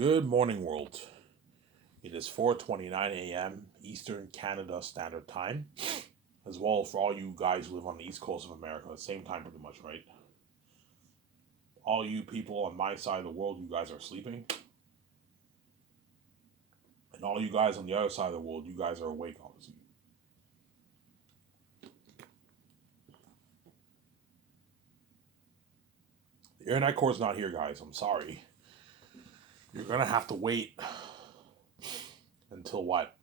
Good morning, world. It is 4:29 a.m. Eastern Canada Standard Time, as well for all you guys who live on the East Coast of America. At the same time, pretty much, right? All you people on my side of the world, you guys are sleeping, and all you guys on the other side of the world, you guys are awake, obviously. The internet core's not here, guys. I'm sorry. You're gonna have to wait until what?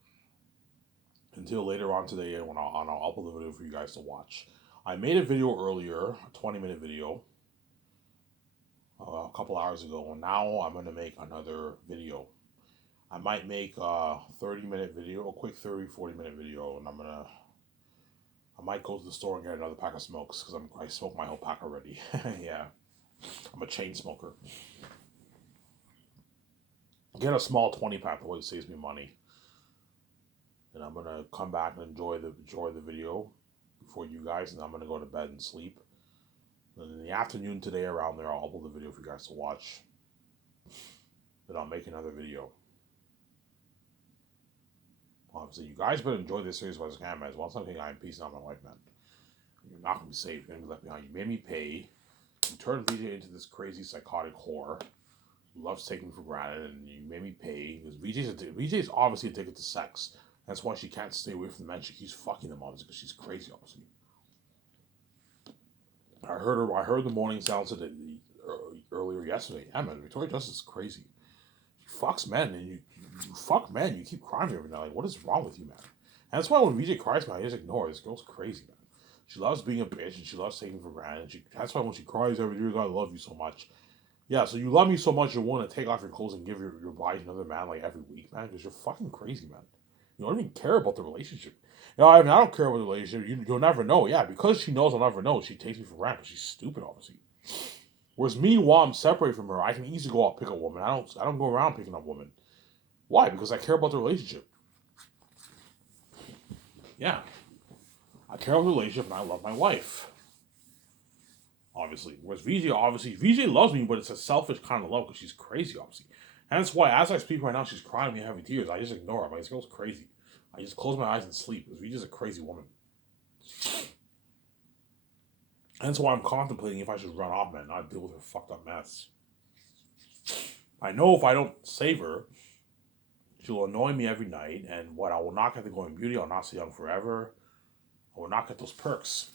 Until later on today when I'll upload the video for you guys to watch. I made a video earlier, a 20-minute video, a couple hours ago, and now I'm gonna make another video. I might make a 30-minute video, a quick 40-minute video, and I might go to the store and get another pack of smokes because I smoked my whole pack already. Yeah, I'm a chain smoker. Get a small 20 pack, the way it saves me money. And I'm gonna come back and enjoy the video for you guys, and I'm gonna go to bed and sleep. And in the afternoon today, around there, I'll upload the video for you guys to watch. Then I'll make another video. Obviously, you guys better enjoy this series as I can, man. Once I'm saying I am peace out my life, man. You're not gonna be safe. You're gonna be left behind. You made me pay. You turned VJ into this crazy psychotic whore who loves taking for granted, and you made me pay because VJ's obviously addicted to sex. That's why she can't stay away from the men. She keeps fucking them, obviously, because she's crazy, obviously. I heard the morning sounds of it earlier yesterday. Yeah, man, Victoria Justice is crazy. She fucks men, and you fuck men. You keep crying every night. Like, what is wrong with you, man? And that's why when VJ cries, man, I just ignore her. This girl's crazy, man. She loves being a bitch, and she loves taking for granted. That's why when she cries every day, God, I love you so much. Yeah, so you love me so much, you're willing to take off your clothes and give your body to another man like every week, man, because you're fucking crazy, man. You don't even care about the relationship. You know, I mean, I don't care about the relationship. You'll never know. Yeah, because she knows I'll never know. She takes me for granted. She's stupid, obviously. Whereas me, while I'm separated from her, I can easily go out and pick up women. I don't go around picking up women. Why? Because I care about the relationship. Yeah, I care about the relationship, and I love my wife. Obviously, whereas VJ loves me, but it's a selfish kind of love because she's crazy, obviously. And that's why, as I speak right now, she's crying me having tears. I just ignore her. I'm like, this girl's crazy. I just close my eyes and sleep because VJ's a crazy woman. And that's why I'm contemplating if I should run off, man, not deal with her fucked up mess. I know if I don't save her, she'll annoy me every night, and what, I will not get the glowing beauty. I'll not stay young forever. I will not get those perks.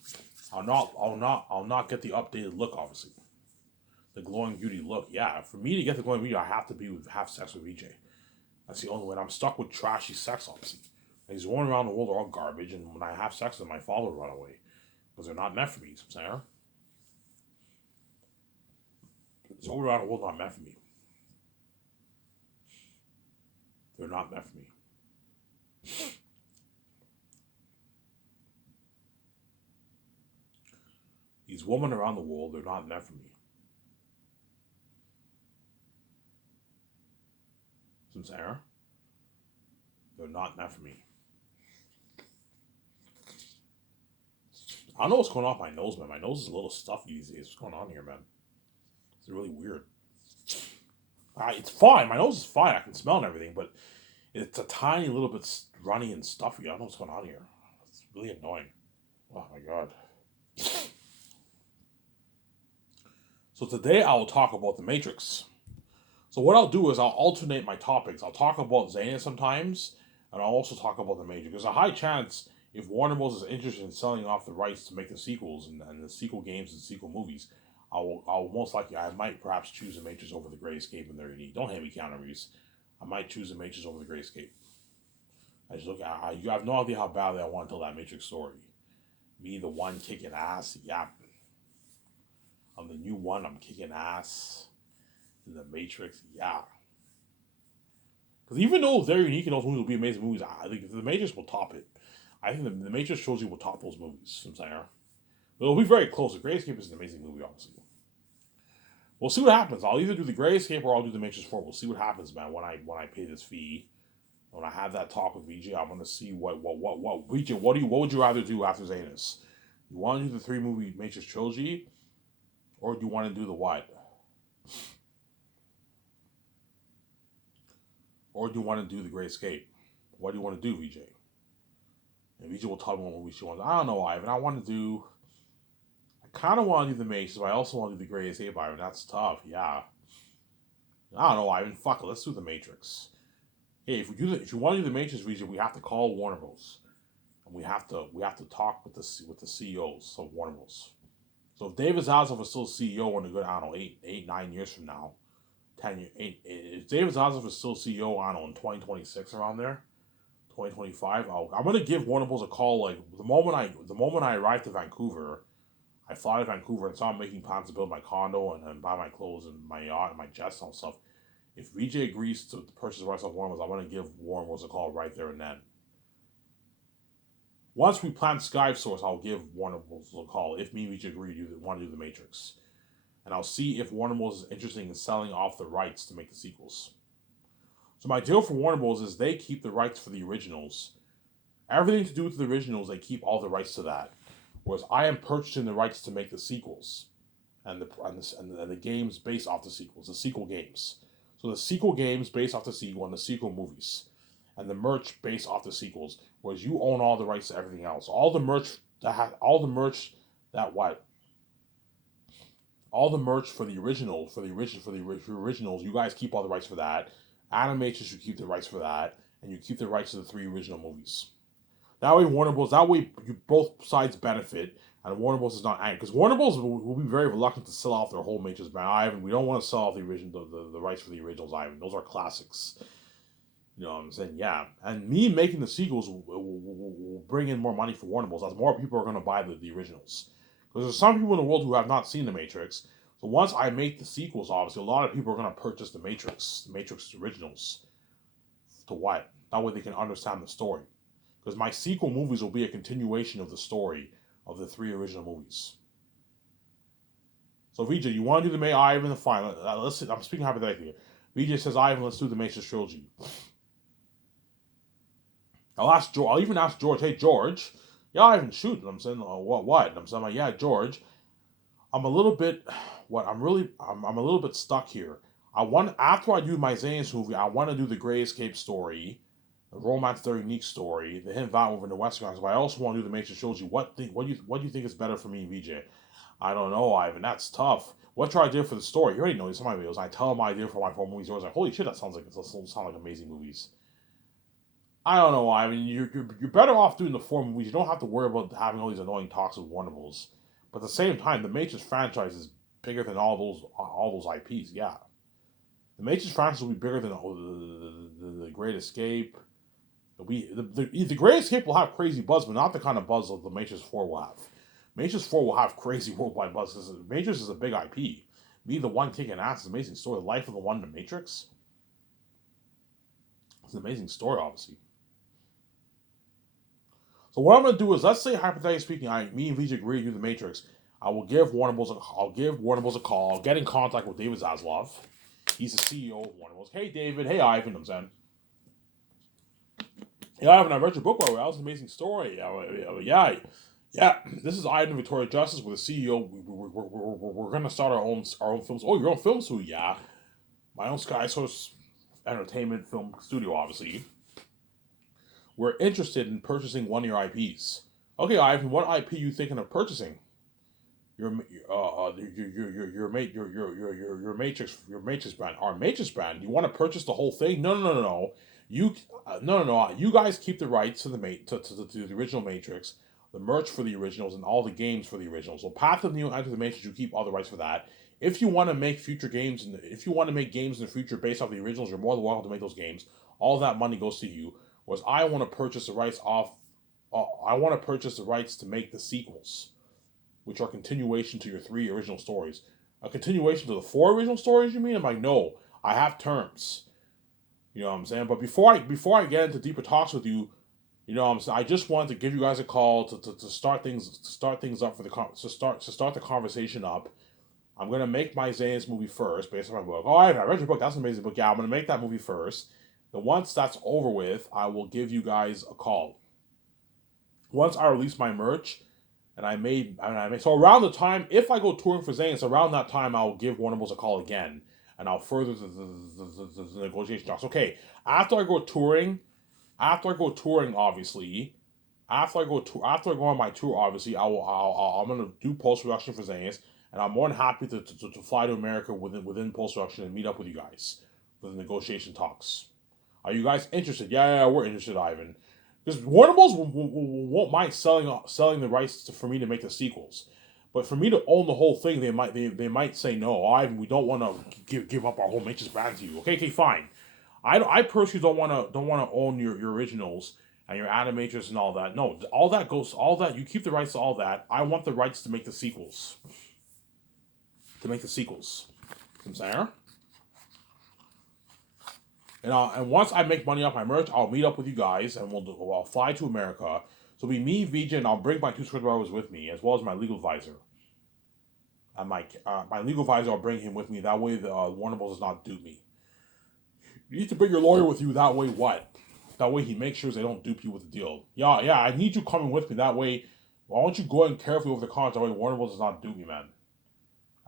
I'll not get the updated look, obviously. The glowing beauty look. Yeah, for me to get the glowing beauty, I have to have sex with VJ. That's the only way. And I'm stuck with trashy sex, obviously. These women around the world are all garbage, and when I have sex with them, my father will run away because they're not meant for me. You know what I'm saying? These women around the world are not meant for me. They're not meant for me. These women around the world, they're not meant for me. You know what I'm saying? They're not meant for me. I don't know what's going on with my nose, man. My nose is a little stuffy these days. What's going on here, man? It's really weird. It's fine. My nose is fine. I can smell and everything, but it's a tiny little bit runny and stuffy. I don't know what's going on here. It's really annoying. Oh my god. So today I will talk about the Matrix. So what I'll do is I'll alternate my topics. I'll talk about Xena sometimes, and I'll also talk about the Matrix. There's a high chance if Warner Bros. Is interested in selling off the rights to make the sequels and the sequel games and sequel movies, I'll most likely, I might perhaps choose the Matrix over the Great Escape in their unique. Don't hate me, Keanu Reeves. I might choose the Matrix over the Great Escape. I just look at, you have no idea how badly I want to tell that Matrix story. Me, the one kicking ass, yeah. I'm the new one, I'm kicking ass. In the Matrix, yeah. Because even though they're unique and those movies will be amazing movies, I think the Matrix will top it. I think the Matrix trilogy will top those movies. You know what I'm saying? But it'll be very close. The Great Escape is an amazing movie, obviously. We'll see what happens. I'll either do the Great Escape or I'll do the Matrix 4. We'll see what happens, man, when I pay this fee. When I have that talk with VJ, I'm gonna see what VJ, what would you rather do after Zanus? You wanna do the 3-movie Matrix trilogy? Or do you wanna do the what? or do you want to do The Great Escape? What do you want to do, VJ? And VJ will tell me what movie she wants. I don't know, Ivan. I kind of want to do The Matrix, but I also want to do The Great Escape, Ivan. That's tough. Yeah. I don't know, Ivan. Fuck it. Let's do The Matrix. Hey, if you want to do The Matrix, VJ, we have to call Warner Bros. And we have to talk with the CEOs of Warner Bros. So if David Zaslav is still CEO in a good, I don't know, 9 years from now, 10 years, if David Zaslav is still CEO, I don't know, in 2026 around there, 2025, I'm gonna give Warner Bros a call. Like the moment I arrived to Vancouver, I fly to Vancouver and started making plans to build my condo and buy my clothes and my yacht and my jets and stuff. If VJ agrees to purchase the rights of Warner Bros, I'm gonna give Warner Bros a call right there and then. Once we plan Skype Source, I'll give Warner Bros a call if me and VJ agree to want to do The Matrix. And I'll see if Warner Bros is interested in selling off the rights to make the sequels. So my deal for Warner Bros is they keep the rights for the originals. Everything to do with the originals, they keep all the rights to that. Whereas I am purchasing the rights to make the sequels and the games based off the sequels, the sequel games. So the sequel games based off the sequel and the sequel movies, and the merch based off the sequels. Whereas you own all the rights to everything else. All the merch for the originals, you guys keep all the rights for that. Animations, you keep the rights for that, and you keep the rights to the 3 original movies. That way you both sides benefit, and Warner Bros is not angry because Warner Bros will be very reluctant to sell off their whole Matrix brand. Ivan, we don't want to sell off the rights for the originals, Ivan. Those are classics. You know what I'm saying? Yeah. And me making the sequels will bring in more money for Warner Bros. As more people are going to buy the originals. Because there's some people in the world who have not seen The Matrix. So once I make the sequels, obviously, a lot of people are going to purchase The Matrix originals. To what? That way they can understand the story. Because my sequel movies will be a continuation of the story of the 3 original movies. So VJ, you want to do the Ivan the final? Let's see, I'm speaking hypothetically. VJ says, Ivan, let's do the Matrix trilogy. I'll even ask George. Hey George, yeah, Ivan, shoot. And I'm saying, what? And I'm saying, yeah, George. I'm a little bit, I'm a little bit stuck here. After I do my Zane's movie, I want to do the Grey Escape story, the Romance Their Unique story, the Hidden Vow over the Western, but I also want to do the Matrix trilogy. What do you think is better for me, VJ? I don't know, Ivan. That's tough. What's your idea for the story? You already know these are my videos. I tell him my idea for my 4 movies. I was like, holy shit, that sound like amazing movies. I don't know. I mean, you're better off doing the 4 movies. You don't have to worry about having all these annoying talks with Warner Bros. But at the same time, the Matrix franchise is bigger than all those IPs. Yeah, the Matrix franchise will be bigger than the Great Escape. The Great Escape will have crazy buzz, but not the kind of buzz that the Matrix 4 will have. Matrix 4 will have crazy worldwide buzz. Matrix is a big IP. Me, the One kicking ass, is an amazing story. The Life of the One, the Matrix. It's an amazing story, obviously. So what I'm going to do is, let's say hypothetically speaking, me and VJ agree to do the Matrix. I will give Warner Bros. A call. I'll get in contact with David Zaslav. He's the CEO of Warner Bros. Hey David, hey Ivan, I'm saying. Yeah, Ivan, I read your book. That was an amazing story. Yeah. This is Ivan Victoria Justice with the CEO. We're going to start our own films. Oh, your own film studio? Yeah, my own Sky Source Entertainment film studio, obviously. We're interested in purchasing one of your IPs. Okay, Ivan, what IP are you thinking of purchasing? Your Matrix brand. Our Matrix brand. You want to purchase the whole thing? No. You guys keep the rights to the original Matrix, the merch for the originals, and all the games for the originals. So Path of Neo and Enter the Matrix, you keep all the rights for that. If you want to make future games, if you want to make games in the future based off the originals, you're more than welcome to make those games. All that money goes to you. Whereas I want to purchase the rights to make the sequels, which are continuation to your 3 original stories. A continuation to the 4 original stories, you mean? I'm like, no, I have terms. You know what I'm saying? But before I get into deeper talks with you, you know what I'm saying, I just wanted to give you guys a call to start things up to start the conversation up. I'm gonna make my Zane's movie first based on my book. Oh, I read your book. That's an amazing book. Yeah, I'm gonna make that movie first. Then once that's over with, I will give you guys a call. Once I release my merch, so around the time, if I go touring for Zane's, around that time I'll give Warner Bros. A call again. and I'll further the negotiation talks. Okay, after I go touring, obviously, after I go on my tour, obviously, I'm gonna do post production for Zanis, and I'm more than happy to fly to America within post production and meet up with you guys for the negotiation talks. Are you guys interested? Yeah, we're interested, Ivan. Because Warner Bros. Won't mind selling the rights for me to make the sequels, but for me to own the whole thing, they might say no, Ivan. We don't want to give up our whole Matrix brand to you. Okay, fine. I personally don't want to own your originals and your animators and all that. No, all that you keep the rights to all that. I want the rights to make the sequels. To make the sequels. I'm saying. And once I make money off my merch, I'll meet up with you guys and I'll fly to America. So it'll be me, VJ, and I'll bring my two script writers with me, as well as my legal advisor. And my legal advisor, I'll bring him with me. That way, the Warner Bros. Does not dupe me. You need to bring your lawyer with you. That way, what? That way, he makes sure they don't dupe you with the deal. Yeah. I need you coming with me. That way, why don't you go in carefully over the cards? That way, Warner Bros. Does not dupe me, man.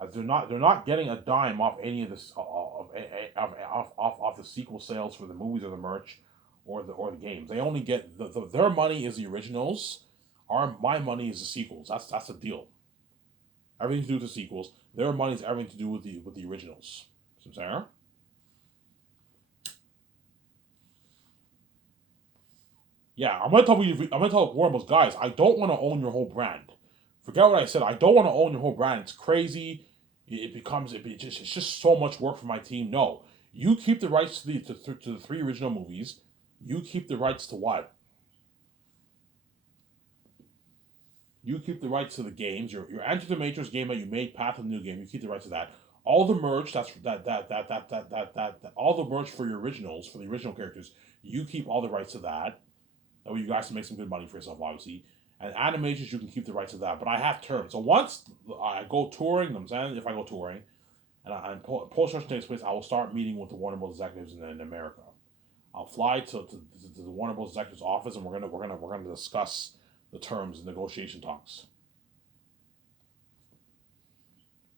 As they're not getting a dime off any of this off the sequel sales for the movies or the merch or the games. They only get their money is the originals. My money is the sequels. That's the deal. Everything to do with the sequels. Their money is everything to do with the originals. See what I'm saying? Yeah, I'm gonna tell Warren Bros. Guys, I don't want to own your whole brand. Forget what I said. I don't want to own your whole brand. It's crazy. It's just so much work for my team. No, you keep the rights to the three original movies. You keep the rights to what? You keep the rights to the games. Your Enter the Matrix game that you made, Path of the New Game. You keep the rights to that. All the merch all the merch for your originals for the original characters. You keep all the rights to that. That way you guys can make some good money for yourself, obviously. And animations, you can keep the rights to that. But I have terms. So once I go touring, I'm saying if I go touring, and post-production takes place, I will start meeting with the Warner Bros. Executives in America. I'll fly to the Warner Bros. Executives office, and we're gonna discuss the terms and negotiation talks.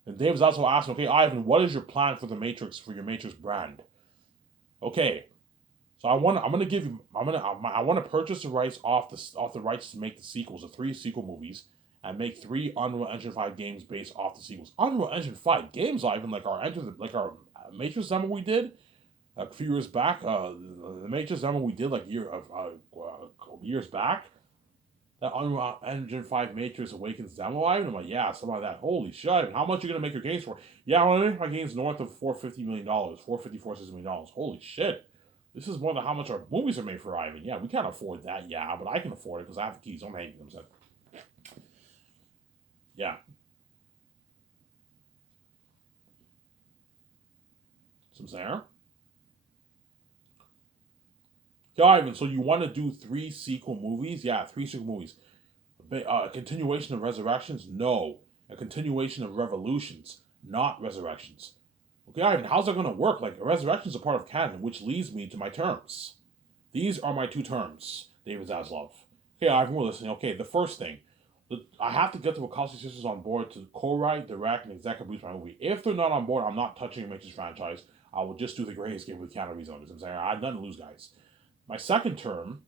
And Dave's also asking, okay, Ivan, what is your plan for your Matrix brand? Okay, so I want to purchase the rights off the rights to make the sequels, the three sequel movies, and make three Unreal Engine 5 games based off the sequels. Unreal Engine 5 games, Ivan, like our Matrix demo we did a few years back. The Matrix demo we did years back. That Unreal Engine 5 Matrix Awakens demo, Ivan. I'm like, yeah, something like that. Holy shit! Ivan, how much are you gonna make your games for? Yeah, I'm gonna make my games north of $450 million, $460 million. Holy shit! This is more than how much our movies are made for, Ivan. Yeah, we can't afford that. Yeah, but I can afford it because I have the keys. I'm hanging them. Yeah. Some there. Yeah, Ivan. So you want to do three sequel movies? Yeah, three sequel movies. A continuation of Resurrections? No. A continuation of Revolutions, not Resurrections. Okay, Ivan, how's that going to work? Like, Resurrections is a part of canon, which leads me to my terms. These are my two terms, David Zaslav. Okay, Ivan, we're listening. Okay, the first thing. I have to get the Wachowski sisters on board to co-write, direct, and executive produce my movie. If they're not on board, I'm not touching the Matrix franchise. I will just do the greatest game with Keanu Reeves on it. I'm saying I have nothing to lose, guys. My second term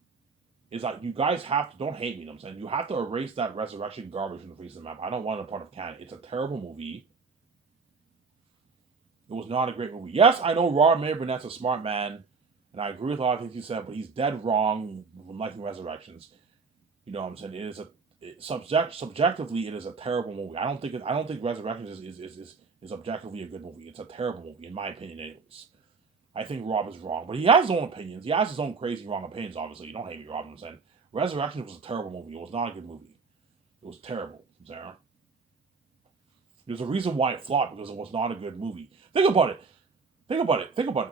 is that you guys have to, don't hate me, I'm saying, you have to erase that Resurrection garbage from the face of the map. I don't want it a part of canon. It's a terrible movie. It was not a great movie. Yes, I know Robert Mayer Burnett's a smart man, and I agree with a lot of things he said, but he's dead wrong when liking Resurrections. You know what I'm saying? Subjectively, it is a terrible movie. I don't think Resurrections is objectively a good movie. It's a terrible movie, in my opinion, anyways. I think Rob is wrong, but he has his own opinions. He has his own crazy wrong opinions. Obviously, you don't hate me, Rob. I'm saying Resurrections was a terrible movie. It was not a good movie. It was terrible. Sarah. There's a reason why it flopped because it was not a good movie. Think about it.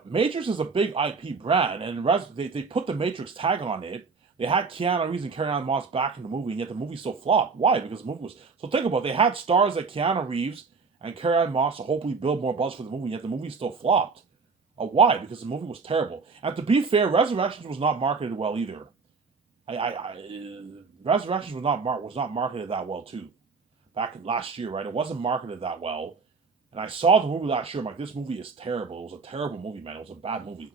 Matrix is a big IP brand, and they put the Matrix tag on it. They had Keanu Reeves and Carrie-Anne Moss back in the movie, and yet the movie still flopped. Why? Because the movie was... So think about it. They had stars like Keanu Reeves and Carrie-Anne Moss to hopefully build more buzz for the movie, and yet the movie still flopped. Why? Because the movie was terrible. And to be fair, Resurrections was not marketed well either. Resurrections was not marketed that well too. Back last year, right? It wasn't marketed that well. And I saw the movie last year. I'm like, this movie is terrible. It was a terrible movie, man. It was a bad movie.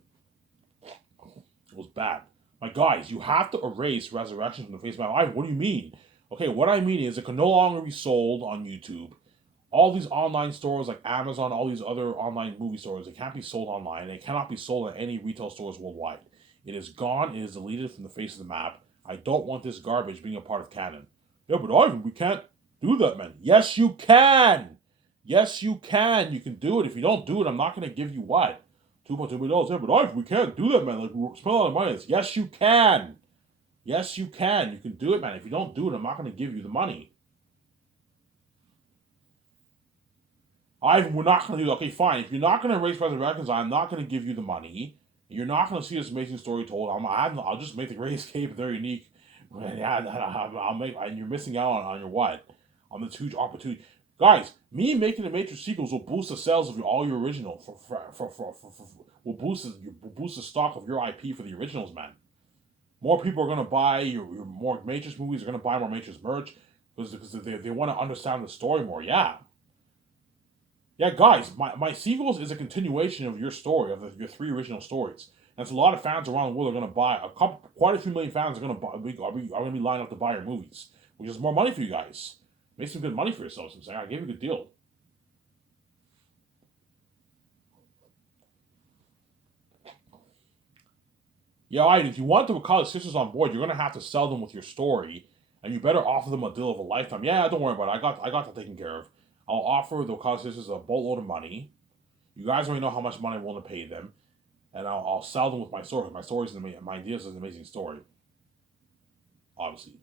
It was bad. My guys, you have to erase Resurrection from the face of my life. What do you mean? Okay, what I mean is it can no longer be sold on YouTube. All these online stores like Amazon, all these other online movie stores, it can't be sold online. It cannot be sold at any retail stores worldwide. It is gone. It is deleted from the face of the map. I don't want this garbage being a part of canon. Yeah, but Ivan, we can't do that, man. Yes, you can. Yes, you can. You can do it. If you don't do it, I'm not going to give you what? $2.2 million. Yeah, but Ivan, we can't do that, man. Like, we spend a lot of money on this. Yes, you can. Yes, you can. You can do it, man. If you don't do it, I'm not going to give you the money. We're not going to do that. Okay, fine. If you're not going to erase Resurrections, I'm not going to give you the money. You're not going to see this amazing story told. I'll just make the Great Escape very unique. I'll make, and you're missing out on your what? On this huge opportunity. Guys, me making the Matrix sequels will boost the sales of all your original. Will boost the stock of your IP for the originals, man. More people are going to buy your more Matrix movies. Are going to buy more Matrix merch because they want to understand the story more. Yeah. Yeah, guys, my sequels is a continuation of your story, of your three original stories. And so a lot of fans around the world are going to buy, quite a few million fans are going to be lining up to buy your movies, which is more money for you guys. Make some good money for yourselves. I'm saying I gave you a good deal. Yeah, all right, if you want the Wakanda sisters on board, you're going to have to sell them with your story, and you better offer them a deal of a lifetime. Yeah, don't worry about it. I got that taken care of. I'll offer the Wakanda sisters a boatload of money. You guys already know how much money I'm willing to pay them, and I'll sell them with my story. My story's my ideas is an amazing story. Obviously,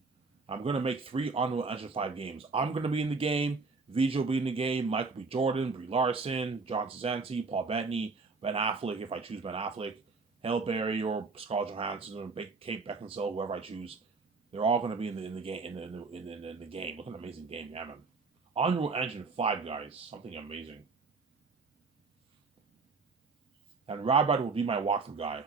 I'm gonna make 3 Unreal Engine 5 games. I'm gonna be in the game. Vijay will be in the game. Michael B. Jordan, Brie Larson, John Krasinski, Paul Bettany, Ben Affleck if I choose Ben Affleck, Halle Berry or Scarlett Johansson or Kate Beckinsale, whoever I choose. They're all gonna be in the game in the game. Look at an amazing game, yeah, man. Unreal Engine 5, guys, something amazing. And Rabbi will be my walkthrough guy.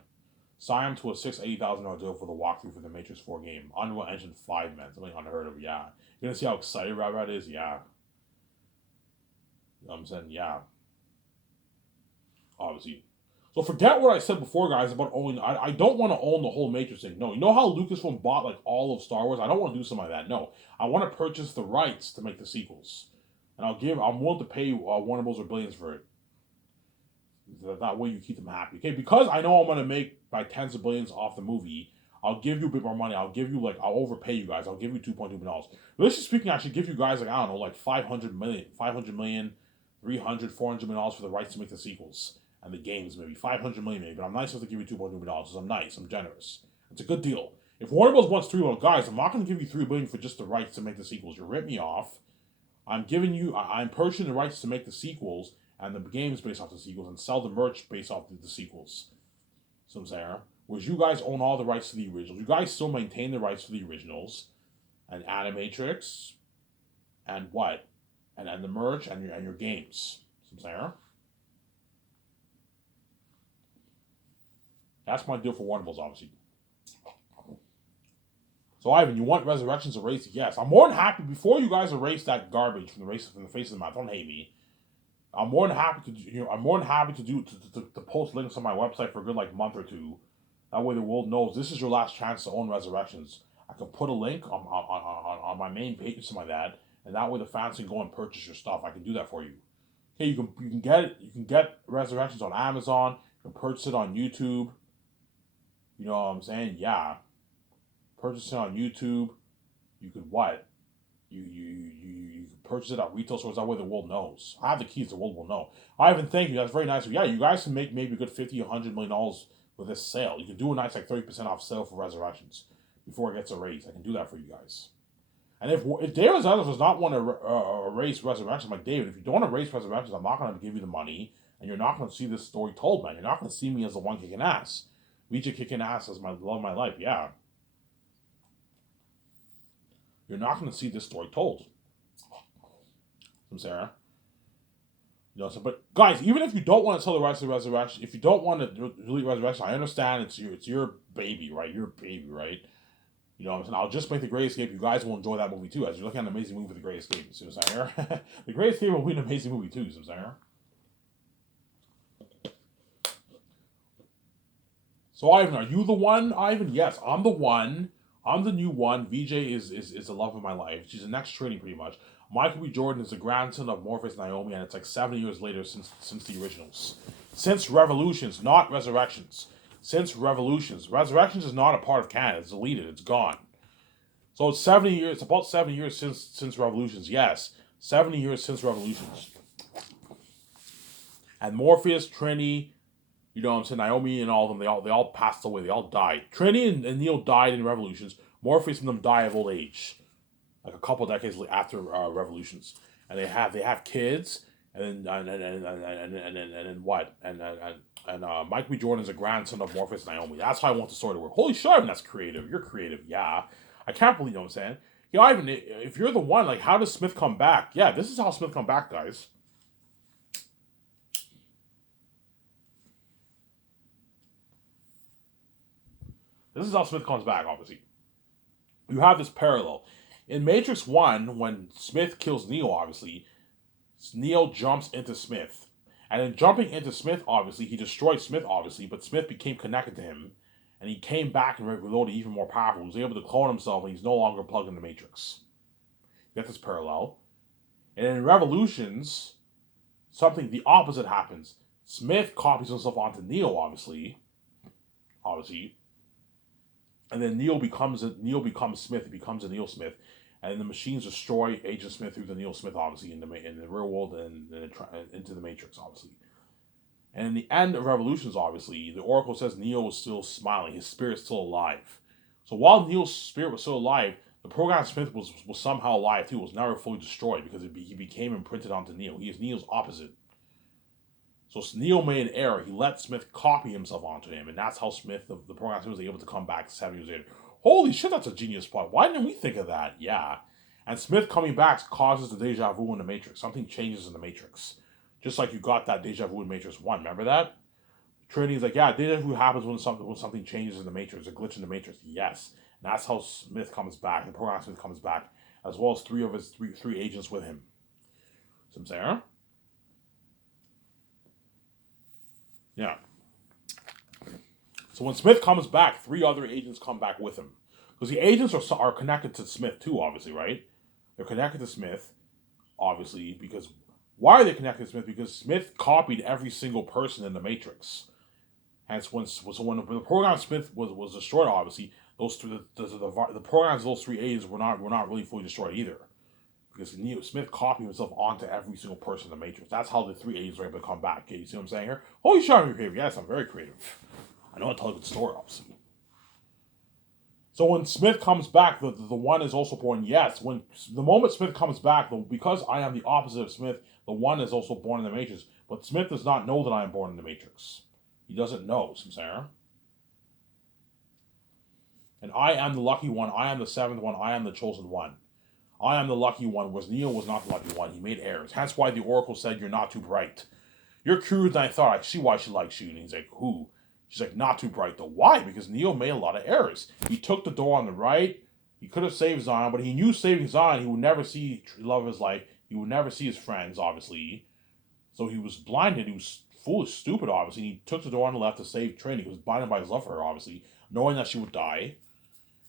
Sign him to a $680,000 deal for the walkthrough for the Matrix 4 game. Unreal Engine 5, man. Something unheard of, yeah. You're gonna see how excited Rabbi is? Yeah. You know what I'm saying? Yeah. Obviously. So forget what I said before, guys, about owning. I don't want to own the whole Matrix thing. No. You know how Lucasfilm bought like all of Star Wars? I don't want to do something like that. No. I want to purchase the rights to make the sequels. And I'm willing to pay Warner Bros. Or billions for it. That way you keep them happy. Okay, because I know I'm gonna make by tens of billions off the movie, I'll give you a bit more money. I'll overpay you guys. I'll give you $2.2 million. Realistically speaking, I should give you guys like I don't know, like 500 million, 300, $400 million for the rights to make the sequels and the games, maybe 500 million maybe. But I'm nice enough to give you $2.2 million because I'm nice, I'm generous. It's a good deal. If Warner Bros. Wants $3 billion, guys, I'm not gonna give you $3 billion for just the rights to make the sequels. You rip me off. I'm purchasing the rights to make the sequels and the games based off the sequels and sell the merch based off the sequels. So I'm saying, whereas you guys own all the rights to the originals. You guys still maintain the rights to the originals and Animatrix and what? And the merch and your games. So I'm saying, that's my deal for Warner Bros. Obviously. So Ivan, you want Resurrections erased? Yes. I'm more than happy before you guys erase that garbage from the face of the mouth. Don't hate me. I'm more than happy to post links on my website for a good like month or two. That way the world knows this is your last chance to own Resurrections. I can put a link on my main page or something like that, and that way the fans can go and purchase your stuff. I can do that for you. Okay, you can get Resurrections on Amazon. You can purchase it on YouTube. You know what I'm saying? Yeah. Purchase it on YouTube. You could what? You purchase it at retail stores. That way the world knows. I have the keys. The world will know. Ivan, thank you. That's very nice. Yeah, you guys can make maybe a good $50, $100 million with this sale. You can do a nice like 30% off sale for Resurrections before it gets erased. I can do that for you guys. And if David Zayas does not want to erase Resurrections, like David, if you don't want to erase Resurrections, I'm not going to give you the money, and you're not going to see this story told, man. You're not going to see me as the one kicking ass. Vijay kicking ass as my love of my life. Yeah. You're not going to see this story told. From Sarah. You know, so, but guys, even if you don't want to tell the rest of Resurrection, if you don't want to delete Resurrection, I understand it's your baby, right? Your baby, right? You know what I'm saying? I'll just make The Great Escape. You guys will enjoy that movie too. As you're looking at an amazing movie, The Great Escape. You see what I'm saying here? The Great Escape will be an amazing movie too. You see what I'm saying here? So Ivan, are you the one, Ivan? Yes, I'm the one. I'm the new one. VJ is the love of my life. She's the next Trini, pretty much. Michael B. Jordan is the grandson of Morpheus and Naomi, and it's like 7 years later since the originals. Since Revolutions, not Resurrections. Since Revolutions. Resurrections is not a part of canon. It's deleted. It's gone. So it's 70 years. It's about 7 years since Revolutions. Yes, 70 years since Revolutions. And Morpheus, Trini, you know what I'm saying, Naomi and all of them, they all passed away. They all died. Trini and Neo died in Revolutions. Morpheus and them die of old age, like a couple decades after Revolutions. And they have kids, and then what? And Mike B. Jordan is a grandson of Morpheus and Naomi. That's how I want the story to work. Holy shit, Ivan, that's creative. You're creative, yeah. I can't believe, you know what I'm saying. You know, Ivan, if you're the one, like, how does Smith come back? Yeah, this is how Smith come back, guys. This is how Smith comes back, obviously. You have this parallel. In Matrix 1, when Smith kills Neo, obviously, Neo jumps into Smith. And in jumping into Smith, obviously, he destroyed Smith, obviously, but Smith became connected to him. And he came back and reloaded even more powerful. He was able to clone himself, and he's no longer plugged in the Matrix. You get this parallel. And in Revolutions, something the opposite happens. Smith copies himself onto Neo, obviously. And then Neo becomes Smith. He becomes a Neo Smith, and the machines destroy Agent Smith through the Neo Smith, obviously in the real world and into the Matrix, obviously. And in the end of Revolutions, obviously, the Oracle says Neo is still smiling. His spirit's still alive. So while Neo's spirit was still alive, the program Smith was somehow alive too. It was never fully destroyed because he became imprinted onto Neo. He is Neo's opposite. So Neo made an error. He let Smith copy himself onto him, and that's how Smith, the program Smith, was able to come back 7 years later. Holy shit, that's a genius plot. Why didn't we think of that? Yeah. And Smith coming back causes the deja vu in the Matrix. Something changes in the Matrix. Just like you got that deja vu in Matrix 1. Remember that? Trinity's like, yeah, deja vu happens when something changes in the Matrix. A glitch in the Matrix. Yes. And that's how Smith comes back. The program Smith comes back. As well as three of his three agents with him. So I'm saying, huh? Yeah. So when Smith comes back, 3 other agents come back with him. Because the agents are connected to Smith too, obviously, right? They're connected to Smith, obviously, because... Why are they connected to Smith? Because Smith copied every single person in the Matrix. Hence, when the program Smith was destroyed, obviously, the programs of those 3 agents were not really fully destroyed either. Because Smith copied himself onto every single person in the Matrix. That's how the 3 agents were able to come back. Okay, you see what I'm saying here? Holy shit, I'm creative. Yes, I'm very creative. I know how to tell a good story, obviously. So when Smith comes back, the one is also born. Yes, when the moment Smith comes back, because I am the opposite of Smith, the one is also born in the Matrix. But Smith does not know that I am born in the Matrix. He doesn't know, Sarah. And I am the lucky one. I am the 7th one. I am the chosen one. I am the lucky one, whereas Neo was not the lucky one. He made errors. Hence why the Oracle said, you're not too bright. You're cruder than I thought. I see why she likes you. And he's like, who? She's like, not too bright though. Why? Because Neo made a lot of errors. He took the door on the right. He could have saved Zion, but he knew saving Zion, he would never see the love of his life. He would never see his friends, obviously. So he was blinded. He was foolish, stupid, obviously. He took the door on the left to save Trinity. He was blinded by his love for her, obviously, knowing that she would die.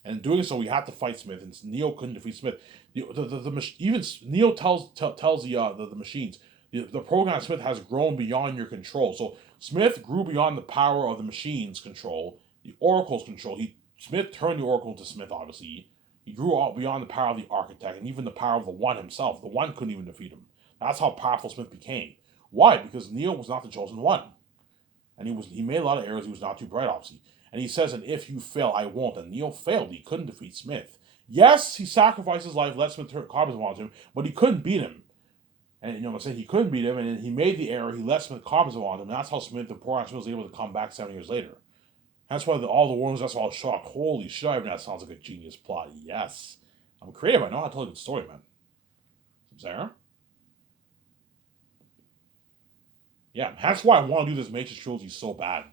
And in doing so, he had to fight Smith, and Neo couldn't defeat Smith. Even Neo tells the machines, the program Smith has grown beyond your control. So Smith grew beyond the power of the machine's control, the Oracle's control. Smith turned the Oracle into Smith, obviously. He grew out beyond the power of the Architect and even the power of the One himself. The One couldn't even defeat him. That's how powerful Smith became. Why? Because Neo was not the chosen one. And he made a lot of errors. He was not too bright, obviously. And he says, and if you fail, I won't. And Neo failed. He couldn't defeat Smith. Yes, he sacrificed his life, let Smith carbon onto him, but he couldn't beat him. And you know what I'm saying? He couldn't beat him, and he made the error. He let Smith carbon onto him. And that's how Smith, the poor Smith, was able to come back 7 years later. That's why all the warnings, that's why I was shocked. Holy shit, that sounds like a genius plot. Yes. I'm creative. I know how to tell a good story, man. Sarah? Yeah, that's why I want to do this Matrix trilogy so bad.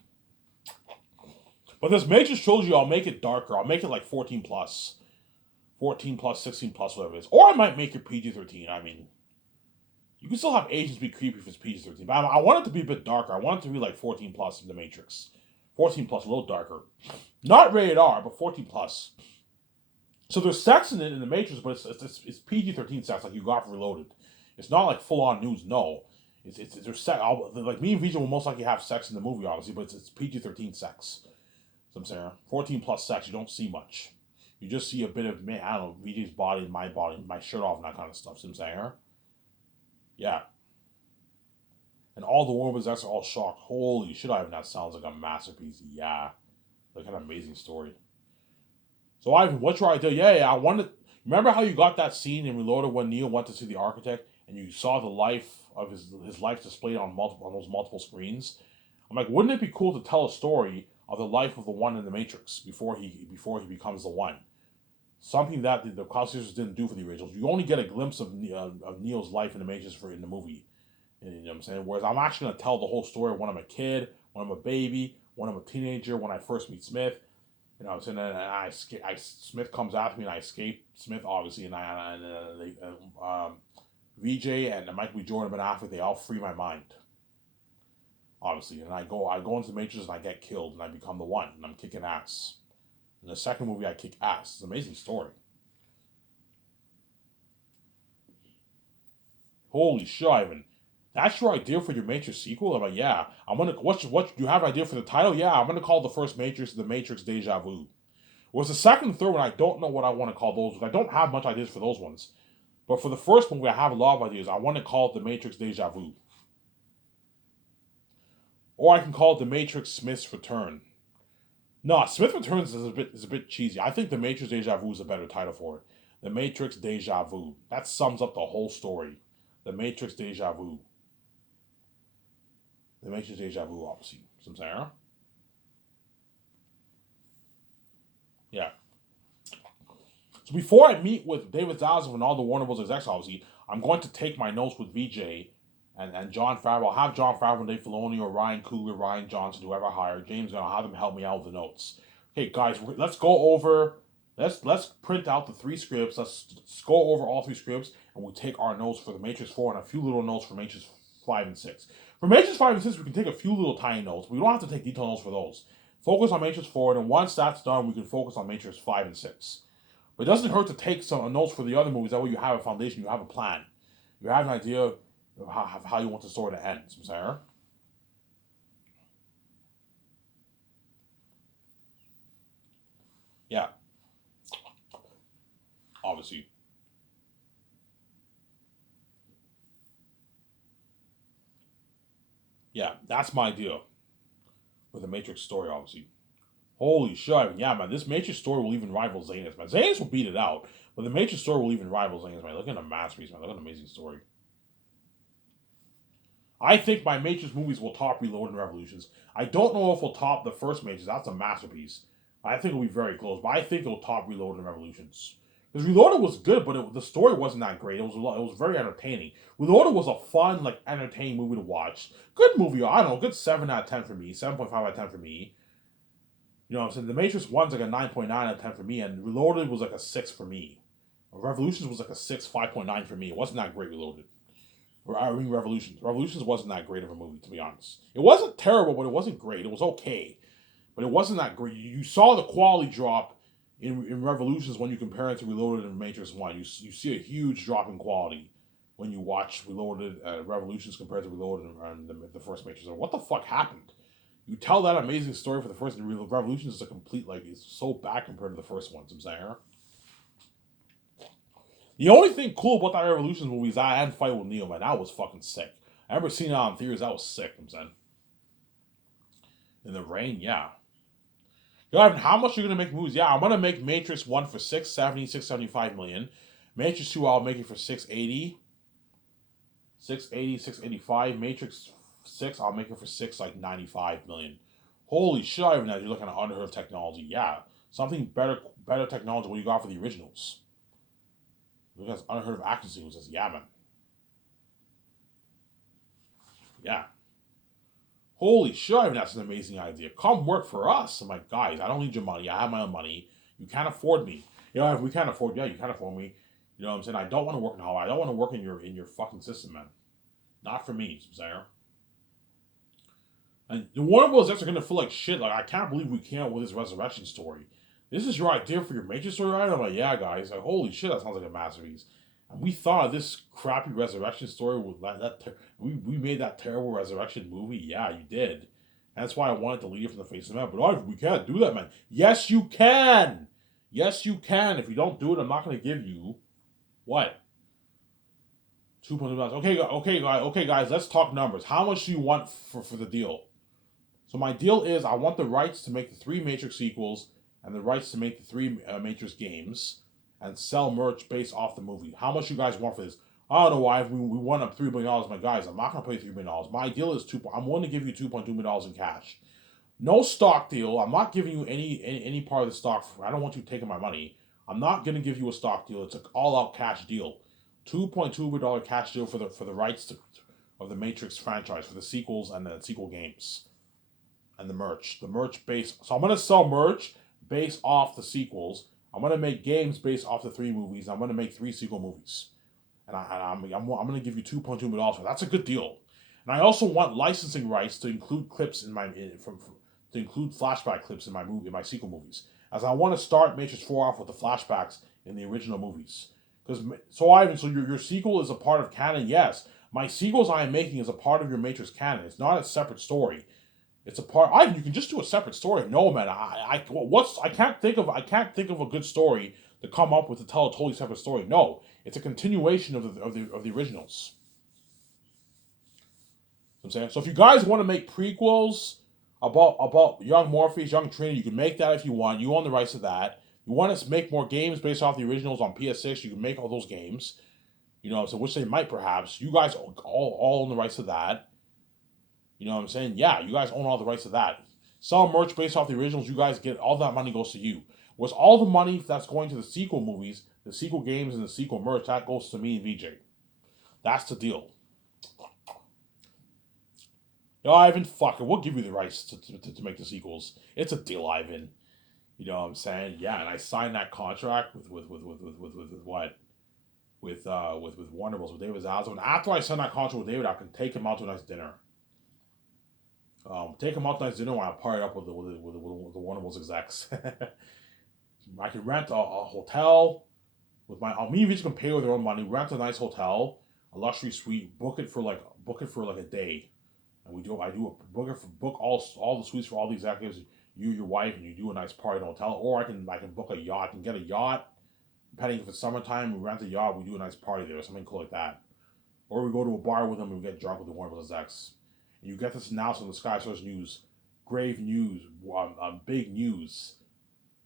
But this Matrix trilogy, I'll make it darker. I'll make it like 14 plus. 14 plus, 16 plus, whatever it is. Or I might make it PG 13. I mean, you can still have Asians be creepy if it's PG 13. But I want it to be a bit darker. I want it to be like 14 plus in The Matrix. 14 plus, a little darker. Not rated R, but 14 plus. So there's sex in it in The Matrix, but it's PG 13 sex like you got for Reloaded. It's not like full on nudes, no. It's there's sex. Like me and Vijay will most likely have sex in the movie, obviously, but it's PG 13 sex. So I'm saying 14 plus sex, you don't see much. You just see a bit of, man, I don't know, Vijay's body and my shirt off and that kind of stuff. See what I'm saying? Her? Yeah. And all the women's ex are all shocked. Holy shit, Ivan, that sounds like a masterpiece. Yeah. Like an amazing story. So Ivan, what's your idea? Yeah, I wanted. Remember how you got that scene in Reloaded when Neo went to see the architect and you saw the life of his life displayed on those multiple screens? I'm like, wouldn't it be cool to tell a story of the life of the one in the Matrix before he becomes the one? Something that the Cloud didn't do for the originals. You only get a glimpse of Neo's life in the Matrix in the movie. You know what I'm saying? Whereas I'm actually going to tell the whole story when I'm a kid, when I'm a baby, when I'm a teenager, when I first meet Smith. You know, so then Smith comes after me and I escape Smith, obviously, and VJ and Michael B. Jordan, but after they all free my mind, obviously, and I go into the Matrix and I get killed and I become the one and I'm kicking ass. In the second movie, I kick ass. It's an amazing story. Holy shit, Ivan. That's your idea for your Matrix sequel? I'm like, yeah. What do you have an idea for the title? Yeah, I'm gonna call the first Matrix The Matrix Deja Vu. Whereas the second and third one, I don't know what I want to call those. I don't have much ideas for those ones. But for the first movie, I have a lot of ideas. I want to call it The Matrix Deja Vu. Or I can call it The Matrix Smith's Return. No, Smith Returns is a bit cheesy. I think The Matrix Deja Vu is a better title for it. The Matrix Deja Vu. That sums up the whole story. The Matrix Deja Vu. The Matrix Deja Vu, obviously. Some Sarah. Yeah. So before I meet with David Zaslav and all the Warner Bros. Execs, obviously, I'm going to take my notes with VJ and Jon Favreau. I'll have Jon Favreau and Dave Filoni or Ryan Coogler, Ryan Johnson, whoever I hire. James, I'll have them help me out with the notes. Okay, guys, let's go over. Let's print out the 3 scripts. Let's go over all 3 scripts, and we'll take our notes for the Matrix 4 and a few little notes for Matrix 5 and 6. For Matrix 5 and 6, we can take a few little tiny notes. We don't have to take detailed notes for those. Focus on Matrix 4, and once that's done, we can focus on Matrix 5 and 6. But it doesn't hurt to take some notes for the other movies. That way you have a foundation, you have a plan. You have an idea of how you want the story to end. Sarah? Yeah. Obviously. Yeah, that's my idea with the Matrix story, obviously. Holy shit, yeah, man, this Matrix story will even rival Zanus, man. Zanus will beat it out, but the Matrix story will even rival Zanus, man. Look at a masterpiece, man. Look at an amazing story. I think my Matrix movies will top Reload and Revolutions. I don't know if it'll top the first Matrix. That's a masterpiece. I think it'll be very close, but I think it'll top Reload and Revolutions. Because Reloaded was good, but the story wasn't that great. It was very entertaining. Reloaded was a fun, like, entertaining movie to watch. Good movie, I don't know, good 7 out of 10 for me, 7.5 out of 10 for me. You know what I'm saying? The Matrix 1's like a 9.9 out of 10 for me, and Reloaded was like a 6 for me. Revolutions was like a 6, 5.9 for me. It wasn't that great, Reloaded. I mean, Revolutions. Revolutions wasn't that great of a movie, to be honest. It wasn't terrible, but it wasn't great. It was okay. But it wasn't that great. You saw the quality drop in Revolutions when you compare it to Reloaded and Matrix 1. You see a huge drop in quality when you watch Reloaded Revolutions compared to Reloaded and the first Matrix. Like, what the fuck happened? You tell that amazing story for the first, and Revolutions is a complete, like, it's so bad compared to the first one. I'm saying. The only thing cool about that Revolutions movie is that end fight with Neo, man. That was fucking sick. I remember seeing it on theaters. That was sick, I'm saying. In the rain, yeah. Yo, Evan, how much are you going to make movies? Yeah, I'm going to make Matrix 1 for 670, 675 million. Matrix 2, I'll make it for 680. 680, 685. Matrix 6, I'll make it for 695 million. Holy shit, Evan, you're looking at unheard of technology. Yeah, something better technology than what you got for the originals. Look at unheard of action sequences. Yeah, man. Yeah. Holy shit, I mean, that's an amazing idea. Come work for us. I'm like, guys, I don't need your money. I have my own money. You can't afford me. If we can't afford, yeah, you can't afford me. You know what I'm saying? I don't want to work in Hawaii. I don't want to work in your fucking system, man. Not for me, Sarah. And the Warner Bros. Are gonna feel like shit. Like, I can't believe we came up with this resurrection story. This is your idea for your major story, right? I'm like, yeah, guys. Like, holy shit, that sounds like a masterpiece. And we thought of this crappy resurrection story with we made that terrible resurrection movie. Yeah, you did. And that's why I wanted to leave from the face of man. But we can't do that, man. Yes, you can. Yes, you can. If you don't do it, I'm not gonna give you what? $2.2. Okay, guys. Let's talk numbers. How much do you want for the deal? So my deal is I want the rights to make the 3 Matrix sequels and the rights to make the 3 Matrix games and sell merch based off the movie. How much you guys want for this? I don't know why we won up $3 billion. My guys, I'm not gonna pay $3 billion. My deal is I'm willing to give you $2.2 million in cash. No stock deal. I'm not giving you any part of the stock. I don't want you taking my money. I'm not gonna give you a stock deal. It's an all out cash deal. $2.2 million cash deal for the rights of the Matrix franchise for the sequels and the sequel games and the merch. The merch base. So I'm gonna sell merch based off the sequels. I'm gonna make games based off the 3 movies. I'm gonna make 3 sequel movies, and I'm gonna give you $2.2 million for that. That's a good deal. And I also want licensing rights to include clips to include flashback clips in my sequel movies, as I want to start Matrix 4 off with the flashbacks in the original movies. Because so your sequel is a part of canon. Yes, my sequels I am making is a part of your Matrix canon. It's not a separate story. It's a part. You can just do a separate story. No, man. I can't think of a good story to come up with to tell a totally separate story. No, it's a continuation of the originals. You know what I'm saying, so if you guys want to make prequels about young Morpheus, young Trinity, you can make that if you want. You own the rights to that. You want us to make more games based off the originals on PS6, you can make all those games. So which they might perhaps. You guys all own the rights to that. You know what I'm saying? Yeah, you guys own all the rights to that. Sell merch based off the originals, you guys get all that money goes to you. Whereas all the money that's going to the sequel movies, the sequel games, and the sequel merch, that goes to me and VJ. That's the deal. Yo, Ivan, fuck it. We'll give you the rights to make the sequels. It's a deal, Ivan. You know what I'm saying? Yeah, and I signed that contract with what? With Warner Bros. With David Zaslav. And after I signed that contract with David, I can take him out to a nice dinner. Take him out to a nice dinner when I party up with the Warner Bros. Execs. I can rent a hotel with me and Vince can pay with their own money. Rent a nice hotel, a luxury suite. Book it for like a day. And book all the suites for all the executives, you, your wife, and you do a nice party in a hotel. Or I can book a yacht. I can get a yacht. Depending if it's summertime, we rent a yacht. We do a nice party there, something cool like that. Or we go to a bar with them and we get drunk with the Warner Bros. Execs. And you get this announcement on the Sky Source News, grave news, big news.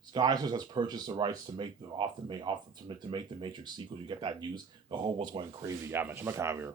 Sky Source has purchased the rights to make to make the Matrix sequel. You get that news, the whole world's going crazy. Yeah, man, I'm not here.